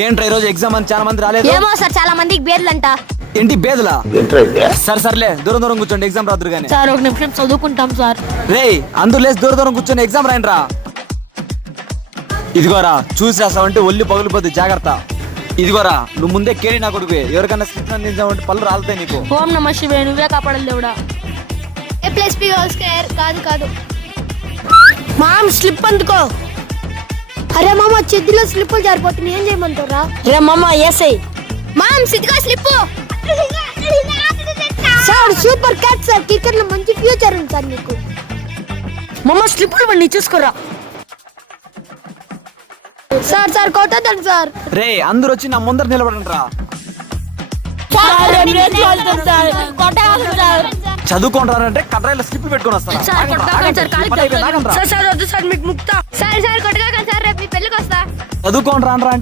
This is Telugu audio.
ఏంట్రా ఈ రోజు ఎగ్జామ్ అని చాలా మంది రాలేదు? ఏమో సార్, చాలా మందికి బేర్లంట. ఏంటి బేదలా? సర్లే దూరం దూరం కూర్చోండి, ఎగ్జామ్ రాదురు గానీ. సార్ ఒక నిమిషం చదువుకుంటాం సార్. రే అందరూ లేసి దూరం దూరం కూర్చొని ఎగ్జామ్ రాయండిరా. ఇదిగోరా చూసి రాసావంటే ఒళ్ళు పగిలిపోద్ది, జాగ్రత్త. ఇదిగోరా నువ్వు ముందే కేరి నా కొడుకు, ఎవరికైనా స్లిప్ అందించావంటే పళ్ళు రాలుతాయి నీకు. ఓం నమ శివాయ, నువ్వే కాపాడాలి దేవుడా. కాదు మామ్ స్లిప్ అందుకో. అరే మామ చెద్దిలో స్లిప్పులు జారిపోతుంది, ఏం చేయమంటారా? రే మామ ఏసై. మామ్ సిద్ధిగా స్లిప్. Sir super cat sir, cricket లో మంచి ఫ్యూచర్ ఉంది సార్ మీకు. మామ స్లిప్పులు బండి చూసుకోరా. Sir కొట్టదండి sir. రే అందరూ వచ్చి నా ముందర నిలబడండి రా. చదువుకుంటారంటే కట్రాయిలో స్లిప్ పెట్టుకుని వస్తారా? సార్ కొట్టగాకండి సార్, మీకు ముక్తా. సార్ కొట్టగాకండి సార్, రేపు మీ పెళ్ళికి వస్తా. చదువుకోండి రా